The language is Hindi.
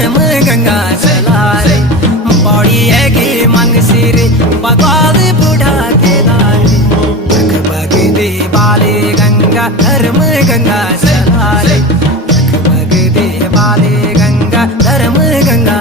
धर्म गंगा चलारे पौड़ी है कि मन सिर बगवाद बूढ़ा के दारे भग दे बाले गंगा धर्म गंगा चलारे भग दे बाले गंगा धर्म गंगा